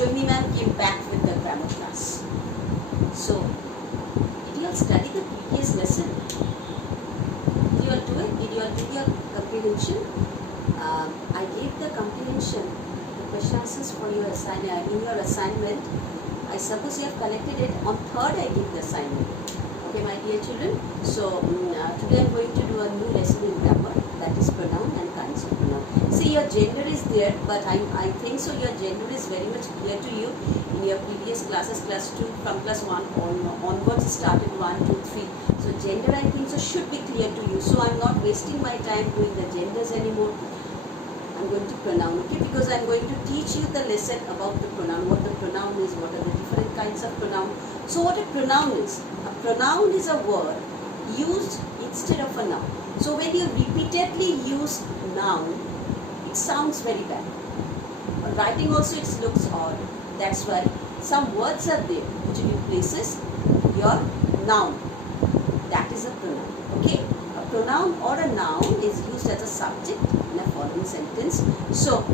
Shomi ma'am came back with the grammar class. So, did you all study the previous lesson? Did you all do it? Did you all do your comprehension? I gave the comprehension, the question answers for your assignment in your assignment. I suppose you have collected it. On 3rd I gave the assignment. Okay, my dear children. So today I am going to do a new lesson in grammar, that is pronoun and kinds of pronoun. See, your gender is there, but I think so your gender is very much clear to you in your previous classes. Class 2 from class 1 onwards started 1, 2, 3. So gender, I think so should be clear to you. So I am not wasting my time doing the genders anymore. I'm going to pronoun, okay, because I'm going to teach you the lesson about the pronoun, what the pronoun is, what are the different kinds of pronoun. So what a pronoun is? A pronoun is a word used instead of a noun. So when you repeatedly use noun, it sounds very bad. But writing also it looks odd. That's why some words are there which replaces your noun. That is a pronoun, okay? A pronoun or a noun is used as a subject in a following sentence. So,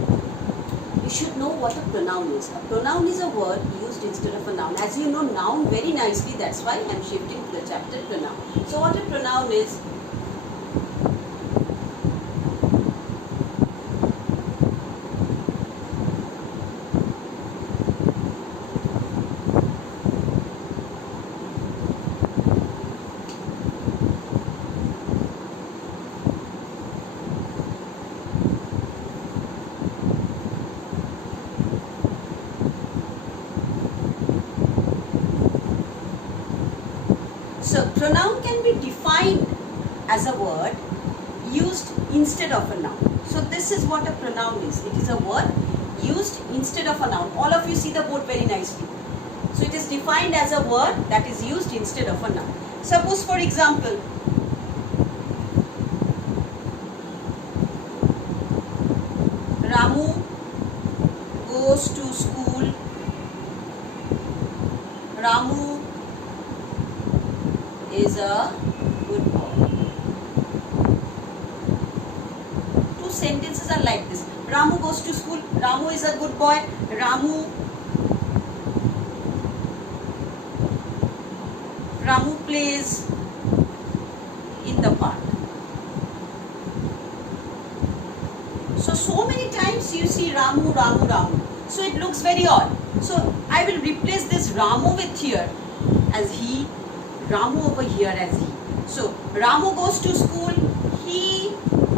you should know what a pronoun is. A pronoun is a word used instead of a noun. As you know noun very nicely, that's why I am shifting to the chapter pronoun. So, what a pronoun is? So, pronoun can be defined as a word used instead of a noun. So, this is what a pronoun is. It is a word used instead of a noun. All of you see the board very nicely. So, it is defined as a word that is used instead of a noun. Suppose, for example, Ramu goes to school. Ramu is a good boy. Two sentences are like this. Ramu goes to school. Ramu is a good boy. Ramu plays in the park. So many times you see Ramu, Ramu, Ramu. So it looks very odd. So I will replace this Ramu with here as he, Ramu over here as he. So Ramu goes to school. He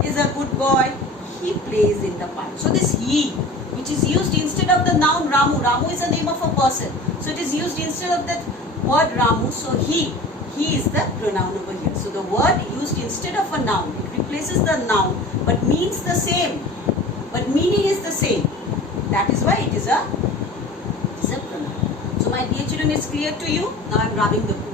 is a good boy. He plays in the park. So this he, which is used instead of the noun Ramu. Ramu is the name of a person. So it is used instead of that word Ramu. So he is the pronoun over here. So the word used instead of a noun, it replaces the noun but means the same. But meaning is the same. That is why it is a pronoun. So my dear children, it's clear to you? Now I am rubbing the book.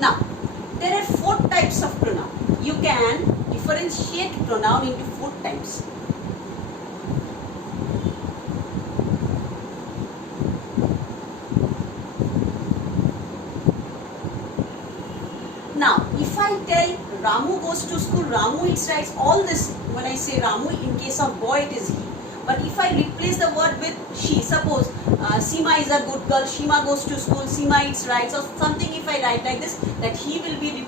Now, there are 4 types of pronoun. You can differentiate pronoun into 4 types. Now, if I tell Ramu goes to school, Ramu it writes all this. When I say Ramu, in case of boy it is he. But if I replace the word with she, suppose Seema is a good girl, Seema goes to school, Seema it writes, or something. If I write like this, that he will be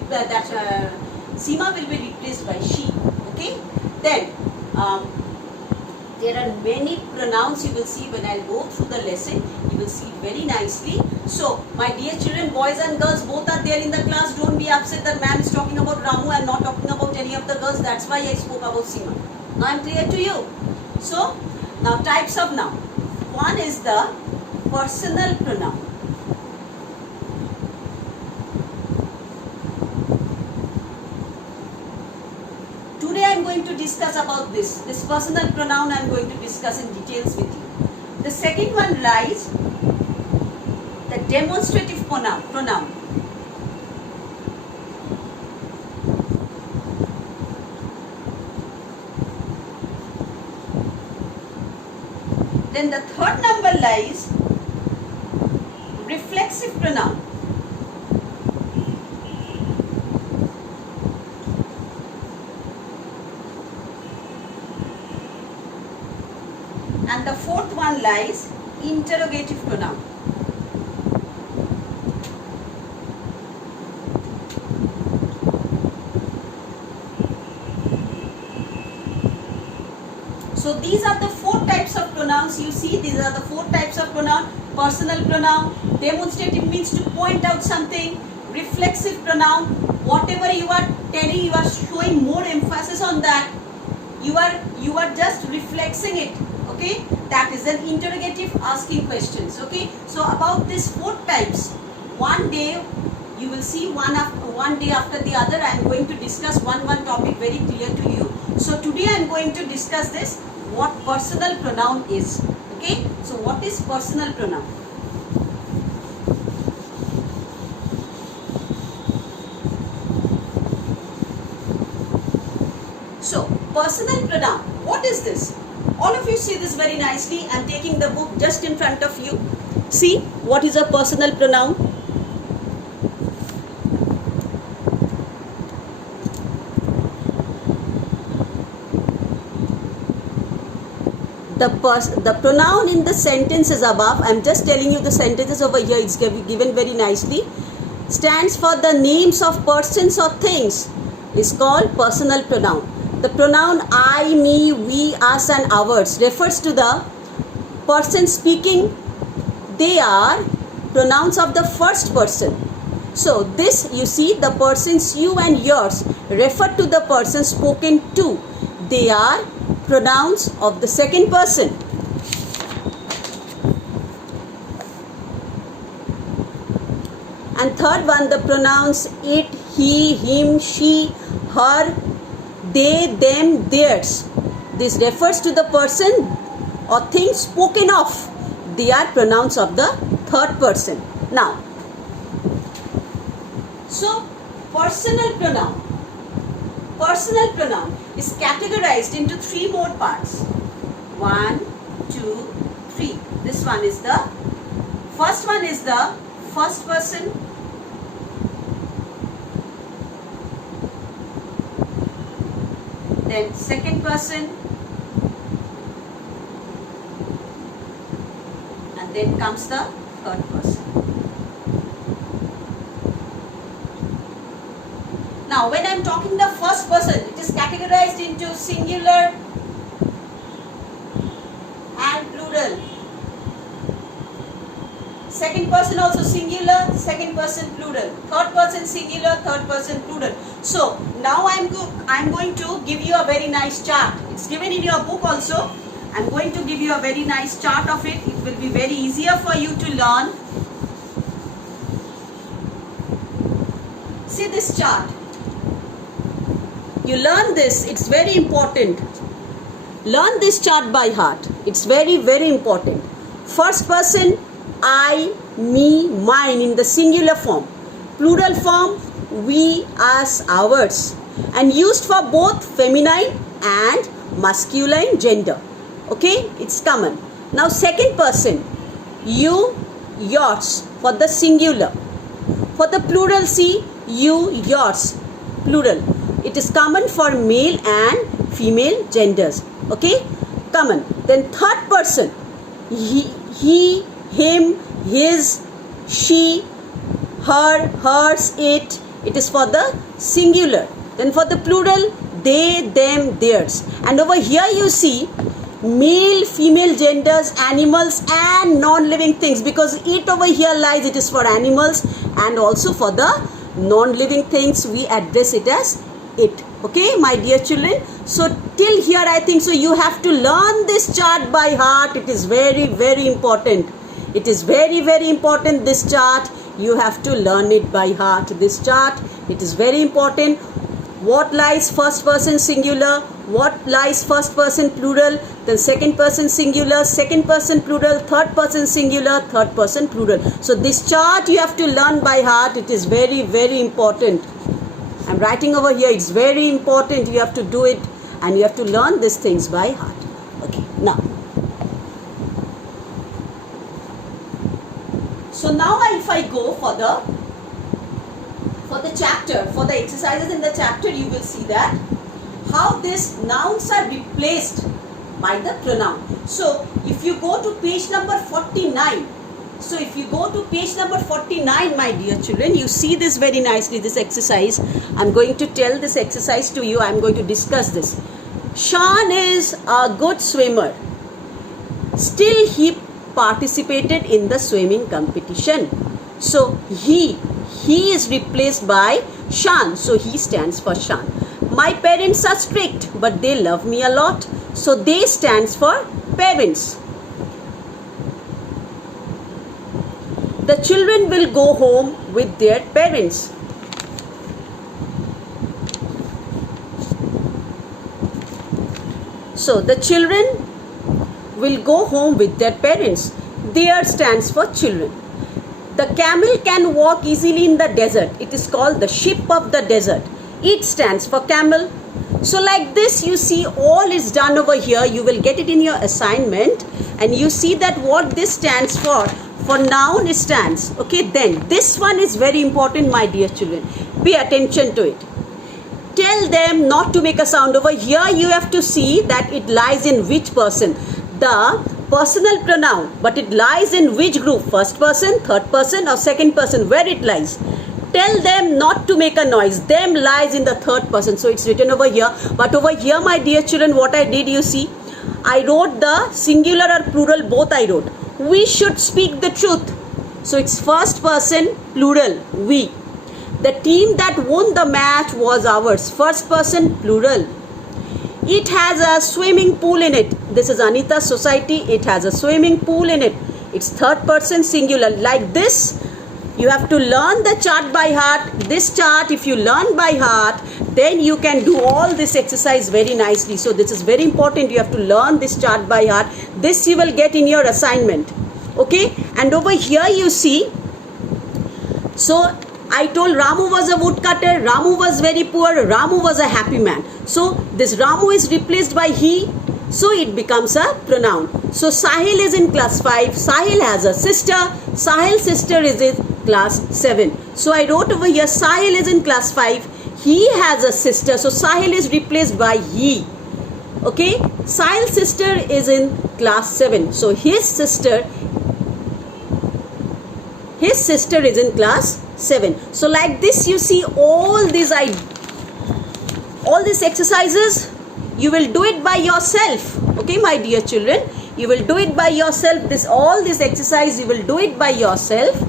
Seema will be replaced by she. Okay. Then there are many pronouns you will see when I go through the lesson. You will see very nicely. So, my dear children, boys and girls both are there in the class. Don't be upset that ma'am is talking about Ramu and not talking about any of the girls. That's why I spoke about Seema. Now I am clear to you. So, now types of noun. One is the personal pronoun. Today I am going to discuss about this. This personal pronoun I am going to discuss in details with you. The second one lies the demonstrative pronoun. Then the third number lies reflexive pronoun. And the fourth one lies interrogative pronoun. So these are the four types of pronouns. You see, these are the four types of pronoun. Personal pronoun, demonstrative means to point out something. Reflexive pronoun, whatever you are telling, you are showing more emphasis on that. You are just reflexing it. Okay, that is an interrogative, asking questions. Okay, so about these four types, one day you will see one day after the other. I am going to discuss one topic very clear to you. So today I am going to discuss this, what personal pronoun is. Okay, so what is personal pronoun? So personal pronoun, what is this? All of you see this very nicely. I am taking the book just in front of you. See what is a personal pronoun. The pronoun in the sentences above, I am just telling you the sentences over here, it's given very nicely, stands for the names of persons or things, is called personal pronoun. The pronoun I, me, we, us and ours refers to the person speaking. They are pronouns of the first person. So this, you see, the persons you and yours refer to the person spoken to. They are pronouns of the second person. And third one, the pronouns it, he, him, she, her, they, them, theirs. This refers to the person or thing spoken of. They are pronouns of the third person. Now, so personal pronoun. Personal pronoun is categorized into three more parts. 1, 2, 3. This one is the first one is the first person. Then second person. And then comes the third person. Now, when I am talking the first person, it is categorized into singular and plural. Second person also singular, second person plural. Third person singular, third person plural. So, now I am going to give you a very nice chart. It's given in your book also. I am going to give you a very nice chart of it. It will be very easier for you to learn. See this chart. You learn this, it's very important. Learn this chart by heart. It's very, very important. First person, I, me, mine in the singular form. Plural form, we, us, ours. And used for both feminine and masculine gender. Okay, it's common. Now second person, you, yours for the singular. For the plural, see, you, yours, plural. It is common for male and female genders. Okay, common. Then third person, he, him, his, she, her, hers, it. It is for the singular. Then for the plural, they, them, theirs. And over here you see male, female genders, animals and non-living things, because it over here lies, it is for animals, and also for the non-living things we address it as it. Okay, my dear children. So till here I think so you have to learn this chart by heart. It is very, very important. It is very, very important, this chart. You have to learn it by heart. This chart, it is very important. What lies first person singular, what lies first person plural, then second person singular, second person plural, third person singular, third person plural. So this chart you have to learn by heart. It is very, very important. I am writing over here, it's very important. You have to do it and you have to learn these things by heart. Okay, now. So now if I go for the chapter, for the exercises in the chapter, you will see that how these nouns are replaced by the pronoun. So if you go to page number 49, my dear children, you see this very nicely, this exercise. I'm going to tell this exercise to you. I'm going to discuss this. Shan is a good swimmer. Still he participated in the swimming competition. So he is replaced by Shan. So he stands for Shan. My parents are strict, but they love me a lot. So they stands for parents. The children will go home with their parents. So the children will go home with their parents. There stands for children. The camel can walk easily in the desert. It is called the ship of the desert. It stands for camel. So like this, you see all is done over here. You will get it in your assignment, and you see that what this stands for. For noun it stands. Okay, then this one is very important, my dear children. Pay attention to it. Tell them not to make a sound. Over here you have to see that it lies in which person. The personal pronoun, but it lies in which group? First person, third person, or second person? Where it lies? Tell them not to make a noise. Them lies in the third person. So it's written over here. But over here, my dear children, what I did, you see, I wrote the singular or plural, both I wrote. We should speak the truth. So it's first person, plural, we. The team that won the match was ours. First person, plural. It has a swimming pool in it. This is Anita's society. It has a swimming pool in it. It's third person, singular. Like this, you have to learn the chart by heart. This chart, if you learn by heart, then you can do all this exercise very nicely. So this is very important. You have to learn this chart by heart. This you will get in your assignment. Okay? And over here you see, so I told Ramu was a woodcutter. Ramu was very poor. Ramu was a happy man. So this Ramu is replaced by he. So it becomes a pronoun. So Sahil is in class 5. Sahil has a sister. Sahil's sister is in class 7. So I wrote over here, Sahil is in class 5. He has a sister. So Sahil is replaced by he. Okay. Sahil's sister is in class 7. So his sister is in class 7. So like this, you see all these exercises. You will do it by yourself. Okay, my dear children, you will do it by yourself. All this exercise, you will do it by yourself,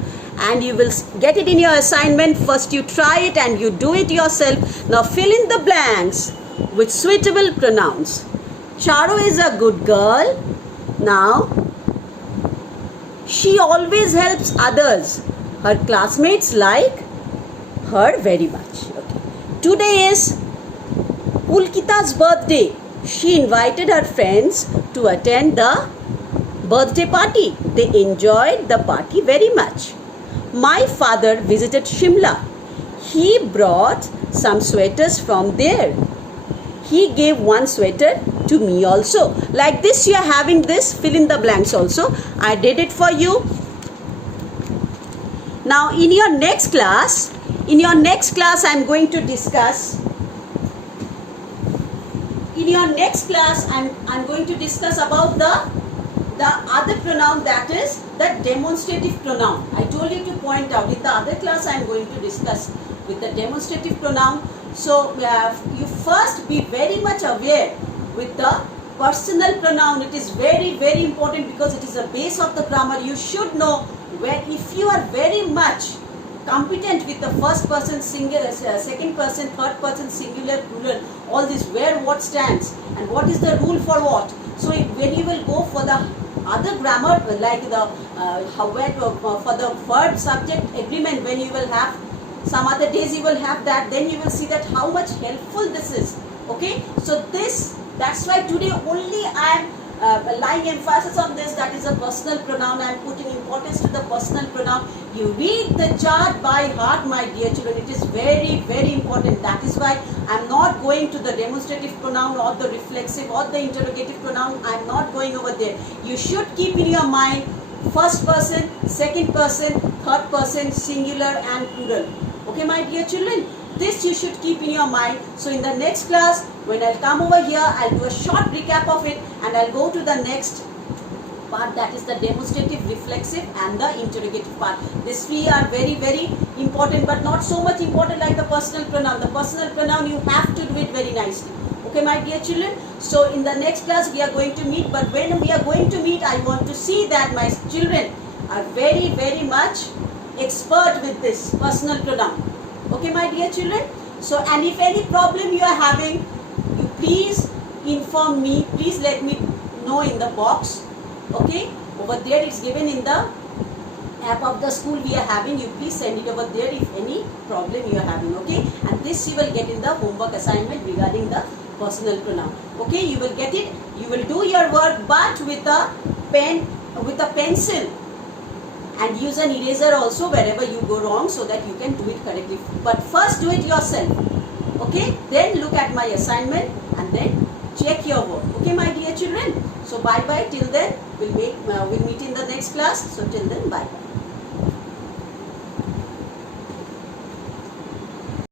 and you will get it in your assignment. First you try it and you do it yourself. Now fill in the blanks with suitable pronouns. Charu is a good girl. Now, she always helps others. Her classmates like her very much. Okay. Today is Pulkita's birthday. She invited her friends to attend the birthday party. They enjoyed the party very much. My father visited Shimla. He brought some sweaters from there. He gave one sweater to me also. Like this, you are having this, fill in the blanks also. I did it for you. Now in your next class, I am going to discuss. In your next class, I'm going to discuss about the other pronoun, that is the demonstrative pronoun. I told you to point out. In the other class, I'm going to discuss with the demonstrative pronoun. So you first be very much aware with the personal pronoun. It is very, very important because it is the base of the grammar. You should know where, if you are very much competent with the first person singular, second person, third person singular, plural, all this, where what stands and what is the rule for what. So when you will go for the other grammar, like the for the verb subject agreement, when you will have some other days, you will have that, then you will see that how much helpful this is. Okay, so that's why today only I am lying emphasis on this, that is a personal pronoun. I am putting importance to the personal pronoun. You read the chart by heart, my dear children. It is very, very important. That is why I am not going to the demonstrative pronoun or the reflexive or the interrogative pronoun. I am not going over there. You should keep in your mind first person, second person, third person, singular and plural. Okay, my dear children, this you should keep in your mind. So in the next class, when I'll come over here, I'll do a short recap of it and I'll go to the next part, that is the demonstrative, reflexive and the interrogative part. These three are very, very important, but not so much important like the personal pronoun. The personal pronoun you have to do it very nicely. Okay, my dear children. So in the next class we are going to meet, but when we are going to meet, I want to see that my children are very, very much expert with this personal pronoun. Okay, my dear children. So, and if any problem you are having, you please inform me. Please let me know in the box. Okay, over there it's given in the app of the school we are having. You please send it over there if any problem you are having. Okay, and this you will get in the homework assignment regarding the personal pronoun. Okay, you will get it. You will do your work, but with a pen, with a pencil, and use an eraser also wherever you go wrong, so that you can do it correctly. But first do it yourself. Okay, then look at my assignment and then check your work. Okay, my dear children. So bye bye till then. We'll meet in the next class. So till then, bye bye.